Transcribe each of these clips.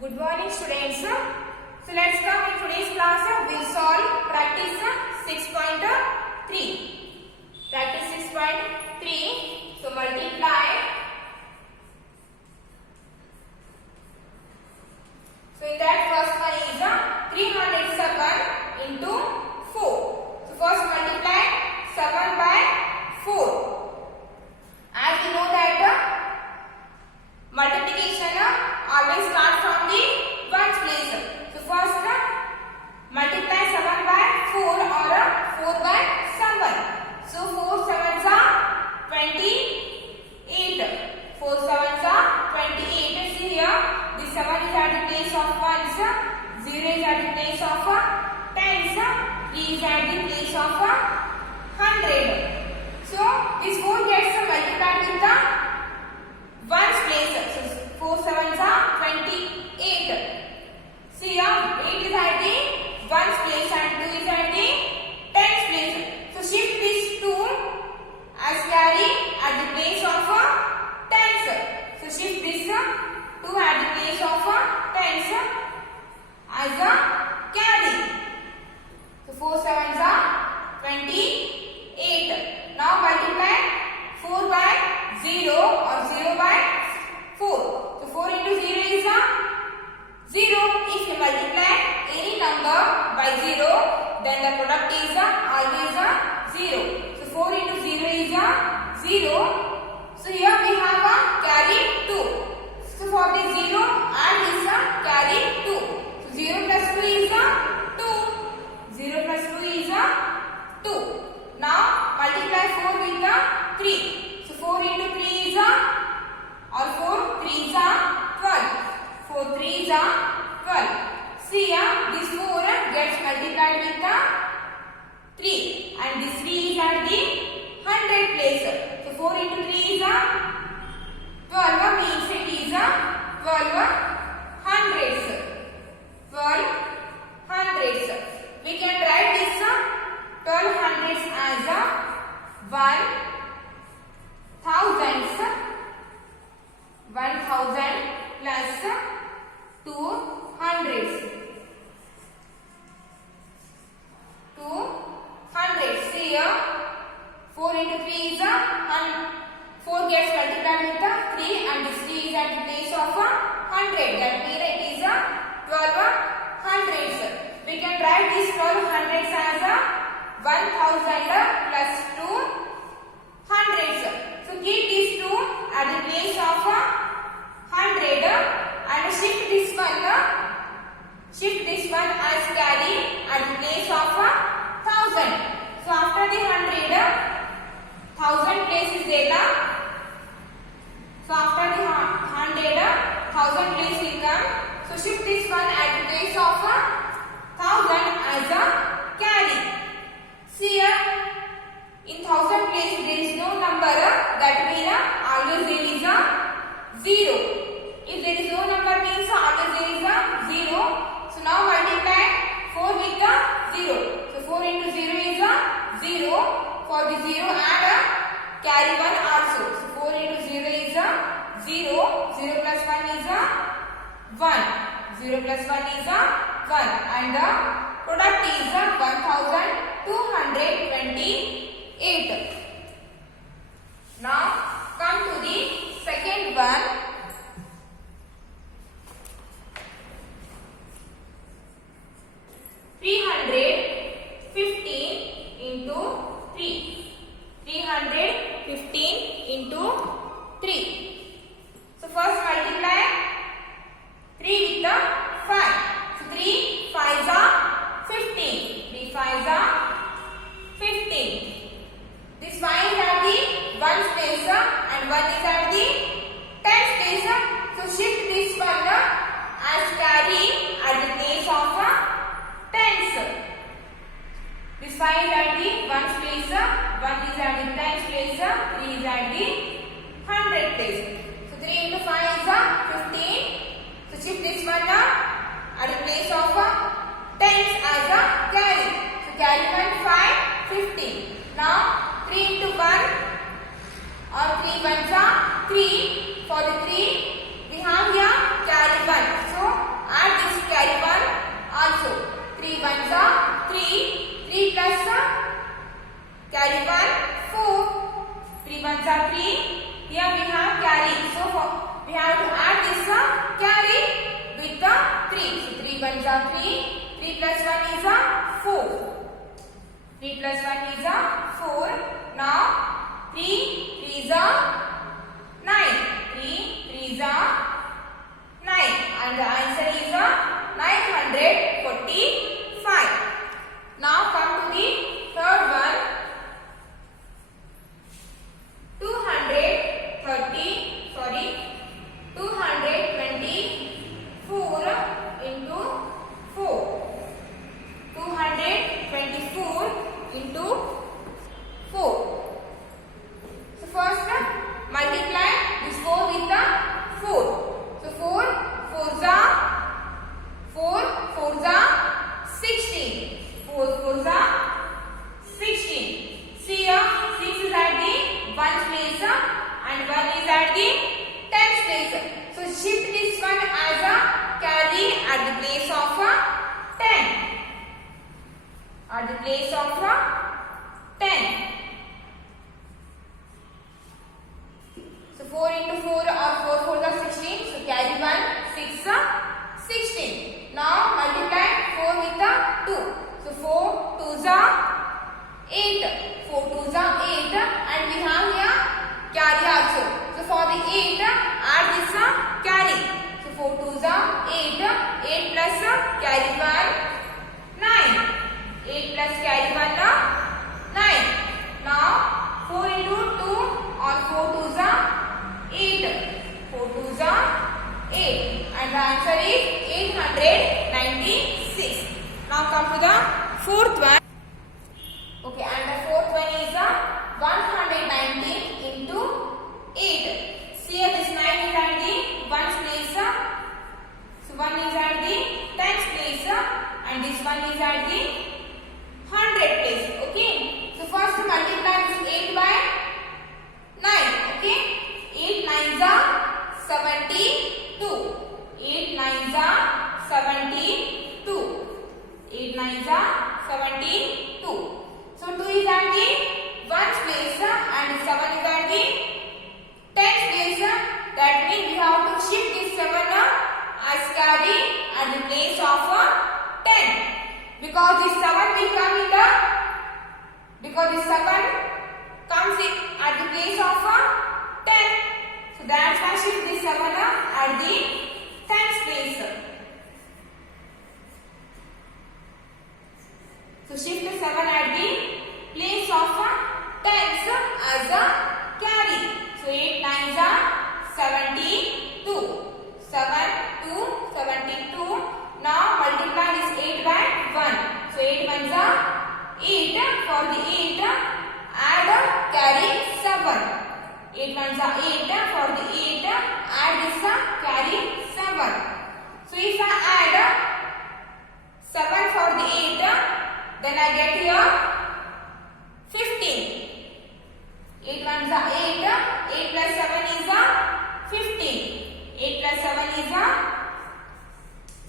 Good morning students. So let's come in today's class. We'll solve practice 6.3. Practice 6.3. So multiply. So in that first one is 307 into 4. So first multiply 7 by 4. As you know that multiplication always start from the ones place. So first multiply 7 by 4 or 4 by 7. So 4 sevens are 28. 4 sevens are 28. See here, the 7 is at the place of ones, 0 is at the place of tens, 3 is at the place of 100. So this 4 gets multiplied with the ones place. So 4 sevens are 28. See here, 8 is at the ones place and 2 is at the tens place. So shift these 2 as carry at the place of tens. So shift this 2 at the place of tens as a carry. So 4 sevens are 28. Now multiply 4 by 0 or 0 by 4. So 4 into 0 is 0. If you multiply any number by 0, then the product is always 0. So 4 into 0 is 0. So here we have a carry 2. So for the 0 add this carry 2. So 0 plus 2 is 2. 0 plus 2 is 2. Now multiply 4 with 3. So 4 into 3 is or 4 3 is 12. 4 3 is 12. See here, this 4 gets multiplied with 3 and this 3 is at the 100 place. So 4 into 3 is 12 means it is 12 hundreds. 12 hundreds. We can write this 12 hundreds as 1 thousands. 1000 plus 2 hundreds. 2 hundreds. See here, 4 into 3 is 4 gets multiplied with 3 and this 3 is at the place of 100. That means it is 12 hundreds. We can write this 12 hundreds as 1000 plus 2 hundreds. So keep these 2 at the place of 100 and shift this one as carry at the place of 1000. So after the 100, 1000 place is there. So after the 100, 1000 place will come. So shift this one at the place of 1000 as a carry. See here, in 1000 place there is no number, that means always there is a 0. If there is no number means always there is a 0. So now multiply 4 with 0. So 4 into 0 is 0. For the 0 add carry 1 also. So 4 into 0 is 0. 0 plus 1 is 1. 0 plus 1 is 1 and the product is 1228. Now come to the second one. 315 into 3. 315 into 3. So first multiply 3 with 5. So 3 5s are 15. 3 5s are 15. This 5 is at the 1's place and 1 is at the 10's place. So shift this one as carry at the place of tens. This 5 is at the 1's place, 1 is at the 10's place, 3 is at the 100 place. So 3 into 5 is 15. So shift this one at the place of tens as a carry. So carry 1 5 15. Now 3 into 1 or 3 ones are 3. For the 3 we have here carry 1. So is a 3. 3 plus 1 is a 4. 3 plus 1 is a 4. Now 3 is a 9. 3 is a 9. And the answer is a 945. Now come to the third one. 224 into 4. 224 into 4. So first multiply this 4 with the 4. So 4 4s are 16. 4 4s are 16. See here, 6 is at the 1's place and 1 is at the 10's place. So shift this one as a carry at the place of 10. At the place of 10. So 4 into 4 or 4 4s are 16. So carry 1, 6 16. Now multiply 4 with the 2. So 4 2s are 8. 4 2s are 8 and we have here carry also. So for the 8 add this carry. So 4 2s are 8. 8 plus carry 1 9. 8 plus carry 1 9. Now 4 into 2 or 4 2s are 8. 4 2s are 8 and the answer is 896. Now come to the fourth one. Okay, and the fourth one is 119 into 8. See here, this 9 is at the 1's place. So 1 is at the 10's place and this one is at the 100 place. Okay. So first multiply this 8 by 9. Okay. 8 9s are 72. 8 9s are 72. 8 9s are 72. So 2 is at the 1's place and 7 is at the 10's place. That means we have to shift this 7 as carry at the place of 10. Because this 7 will come in the, because this 7 comes in at the place of 10. So that's why shift this 7 at the 10's place. So shift the 7 at the place of 10's as a carry. So 8 9s are 72. 7 2 72. Now multiply this 8 by 1. So 8 1s are 8. For the 8 add carry 7. 8 1s are 8. For the 8 add this carry 7. So if I add 7 for the 8, then I get here 15. 8 1s are 8. 8 plus 7 is 15. 8 plus 7 is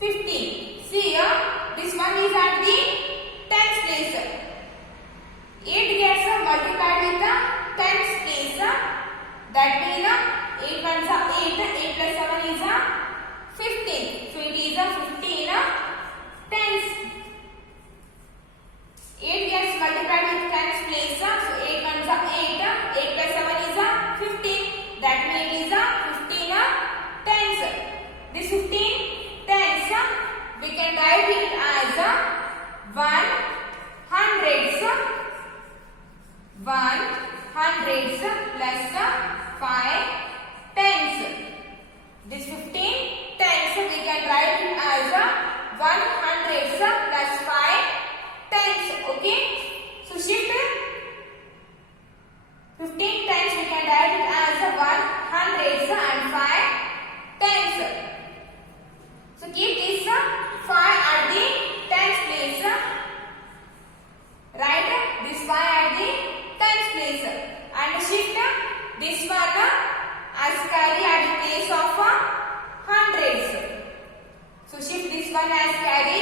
15. See here, this one is at the 10's place. 8 gets multiplied with the 10's place. That means 8 1s are 8. 8 plus 7 is 15. So it is 15 10's. 8 gets multiplied with 10's place. So 8 1s are 8. 8 plus 7 is 15. That means it is 15 10's. This 15 10's we can write it as 1 hundredths. 1 hundredths plus 5 tenths. This 15 tenths we can write it as 1 hundredths plus 5 tenths. Okay. So shift 15 tenths we can write it as 1 hundredths and 5 tenths. So keep this 5 at the tens place. Write this 5 at the tens place and shift this one as carry at the place of hundreds. So shift this one as carry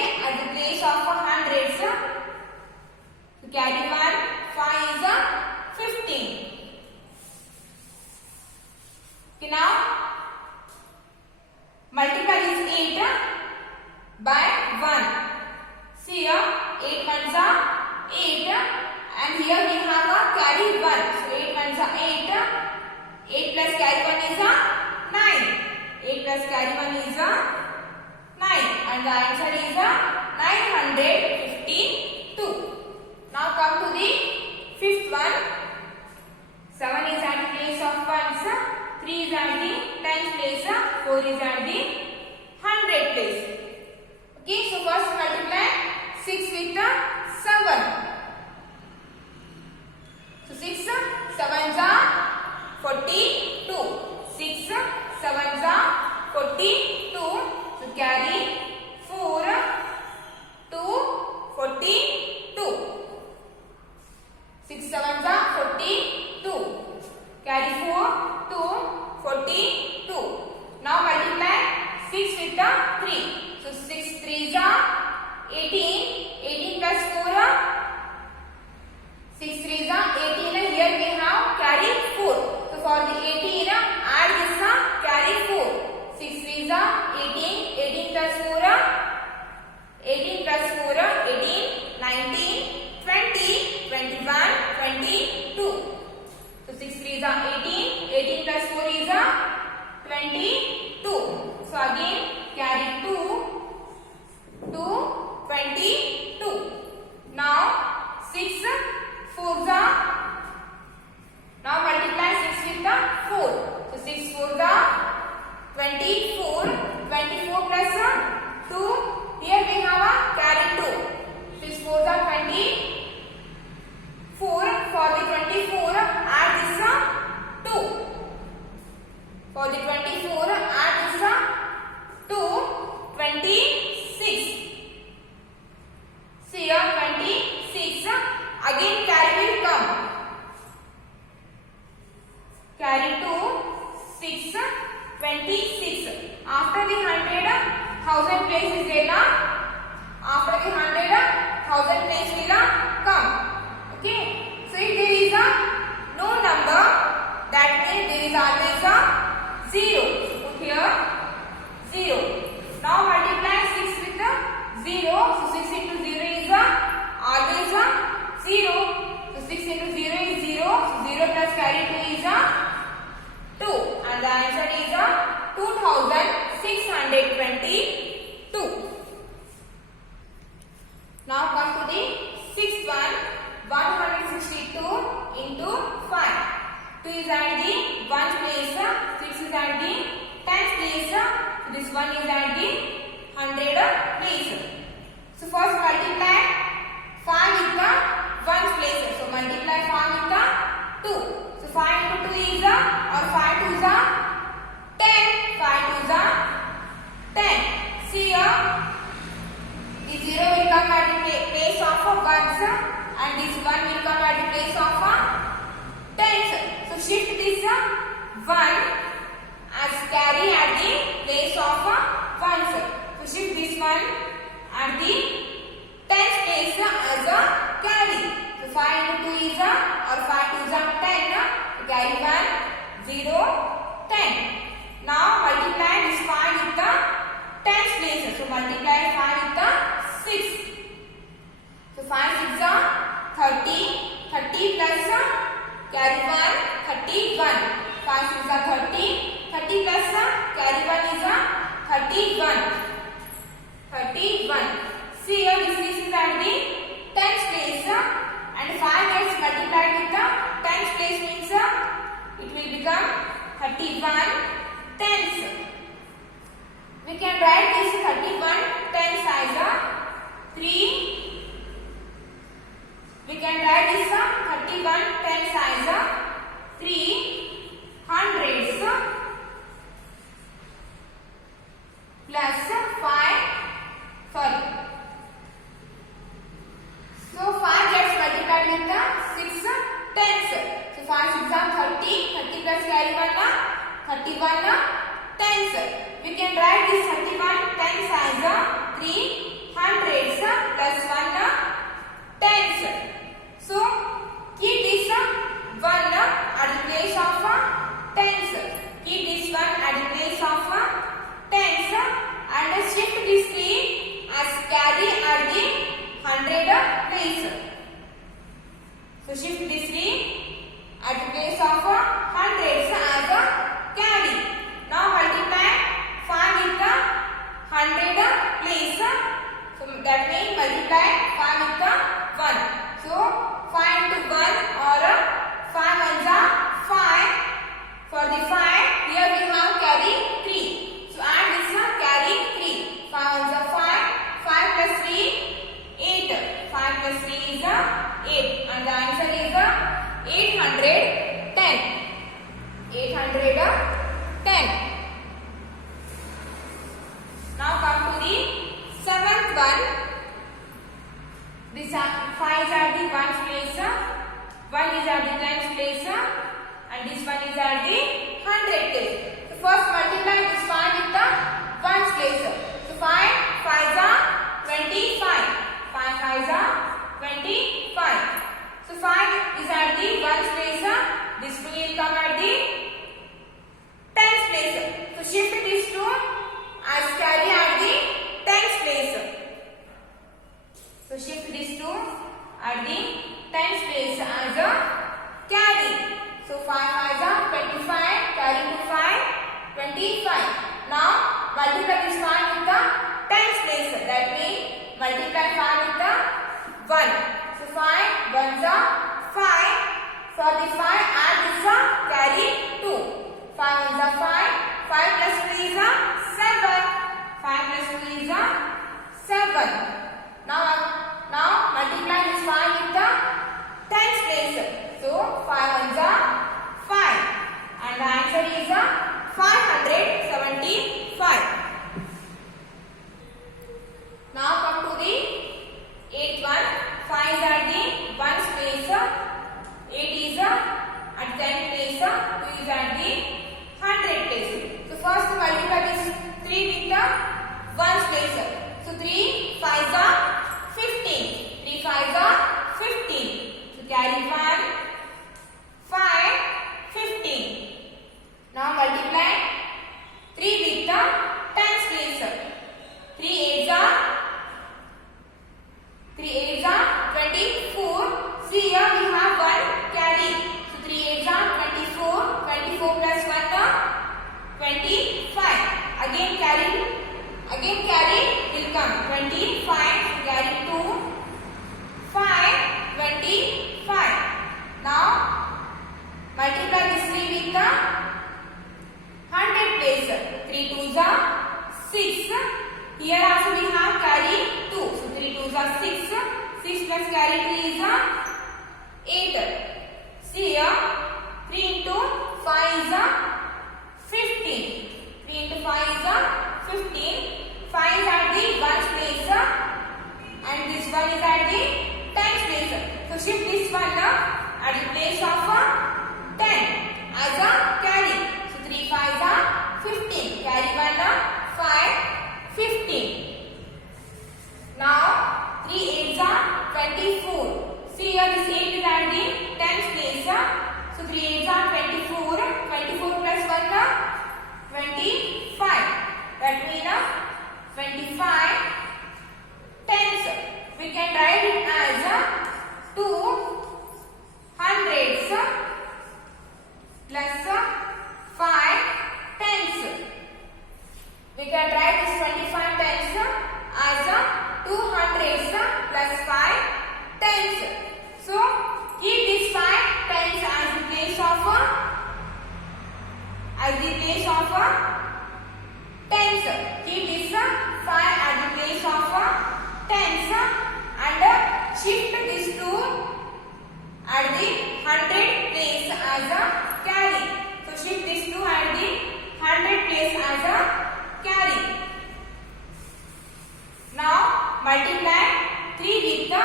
plus carry 1 is 9 and the answer is 952. Now come to the fifth one. 7 is at the place of ones, 3 is at the tens place, 4 is at the 100 place. Okay, so first multiply 6 with 7. So 6 sevens are 42. 6 sevens are 42. So carry 4 to 42. 6 sevens are 42. Carry 4 to 42. Now multiply 6 with 3. So 6 3s are 18. 18 plus 4 6 3s are 18. Here we have carry 4. So for the 18 add this carry 4. 6 3s are 18. 18 plus 4 18 plus 4 18. 19 20 21 22. So 6 3s are 18. 18 plus 4 is 22. So again carry 2 to 22. Now 6 4s are. Now multiply 6 with 4. So 6 4s are 24. 24 plus 2. Here we have a carry 2. 6 4s are 24. For the 24 add this 2. For the 24 add this 2. 26. See here 26. Again carry will come. Carry 2 6 26. After the 100 1000 place is there na. After the 100 1000 place will come. Okay. So if there is no number, that means there is always 0. Put here 0. Now multiply 6 with 0. So 6 into 0 is always 0. So 6 into 0 is 0. So 0 plus carry 2 is 2. And the answer is 2622. Now come to the sixth one. 162 into 5. 2 is at the 1 place. 6 is at the 10th place. So this one is at the 100 place. So first multiply 5 with the 1's place. So multiply 5 with the 2. So 5 into 2 is or 5 2s are 10. 5 2s are 10. See here, the 0 will come at the place of 1s and this 1 will come at the place of 10s. So shift this 1 as carry at the place of 1s. So shift this 1 at the 10th place as a carry. So 5 into 2 is or 5 2s are 10. So carry 1 0 10. Now multiply this 5 with the 10th place. So multiply 5 with the 6. So 5 6 are 30. 30 plus carry 1 31. 5 6 are 30. 30 plus carry 1 is 31. 31. See here this 6 is at the 10th place and 5 gets multiplied with the 10th place means it will become 31 tenths. We can write this 31 tenths as 3. We can write this 31 tenths as 3 hundredths plus 5. Sorry. So 5 gets multiplied with the 6 tenths. So 5 6 are 30. 30 plus carry 1 31 tenths. We can write this 31 tenths as 3 hundredths plus 1 tenths. So keep this 1 at the place of tenths. Keep this 1 at the place of tenths and shift this 3 as carry at the 100 place. So shift this 3 at the place of hundreds as a carry. Now multiply 1. These are 5 are the ones place, 1 is at the tens place, and this one is at the hundred place. So first multiply this 5 with the ones place. So 5 5s are 25. 5 5s are 25. So 5 is at the ones place. This 2 will come at the tens place. So shift this 2 as carry at the tens place. So shift this 2 at the tens place as a carry. So 5 5s are 25. Carry to 5 25. Now multiply this 5 with the tens place. That means multiply 5 with the 1. So 5 1s are 5. For the 5 add this carry 2. 5 1s are 5. 5 plus 2 is 7. 5 plus 2 is 7. Now multiply this 5 with the tens place. So 5 1s are 5. And the answer is 575. Now come to the 8th one. 5 is at the ones place. 8 is at 10 place. 2 is at the hundred place. So first multiply this 3 with the ones place. So 3 5s are 15. 3 5s are 15. So carry 1 5 15. Now multiply 3 with the tens place. 3 8s are 24. See here we have 1 carry. So 3 8s are 24. 24 plus 1 25. Again carry will come 25. So carry 2 5 25. Now multiply this 3 with the hundred place. 3 2s are 6. Here also we have carry 2. So 3 2s are 6. 6 plus carry 3 is 8. See here 3 into 5 is 15. 3 into 5 is 15. 5 is at the ones place and this one is at the tens place. So shift this one at the place of 10 as a carry. So 3 5s are 15. Carry 1 5 15. Now 3 8s are 24. See here this 8 is at the tens place. So 3 8s are 24. 24 plus 1 25. That means 25 tens. We can write it as 2 hundreds plus 5 tens. We can write this 25 tens as 2 hundreds plus 5 tens. So keep this 5 tens as the place of tens. Keep this 5 at the place of tens and shift this 2 at the hundred place as a carry. So shift this 2 at the hundred place as a carry. Now multiply 3 with the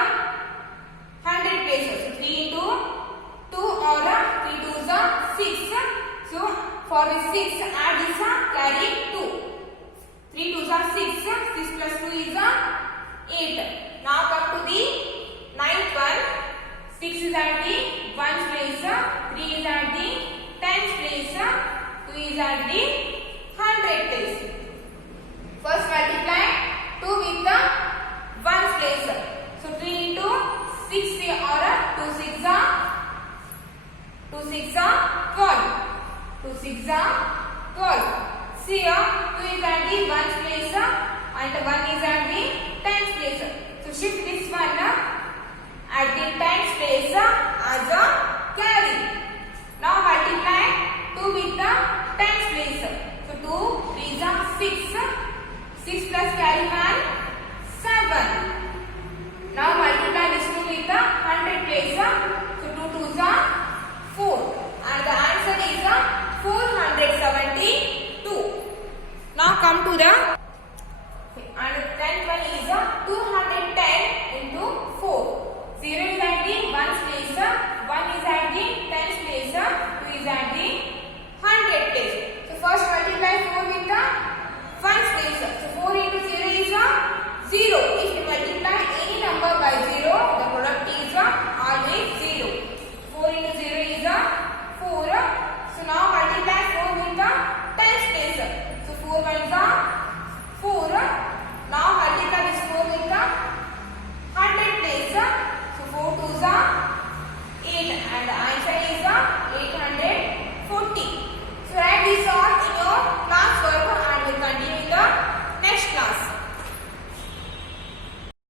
hundred places. So 3 into 2 or 3 2s are 6. So for the 6 add this carry 2. 3 2s are 6. 6 plus 2 is 8. Now come to the 9th one. 6 is at the ones place. 3 is at the tens place. 2 is at the hundred place. First multiply 2 with the ones place. So 3 into 6 or 2 6 are 12. 2 6 are 12. See here 2 is at the ones place and 1 is at the tens place. So shift this one at the tens place as a carry. Now multiply 2 with the tens place. So 2 3s are 6. 6 plus carry 1 7. Now multiply this 2 with the hundred place. So 2 2s are 4 and the answer is 472. Now come to the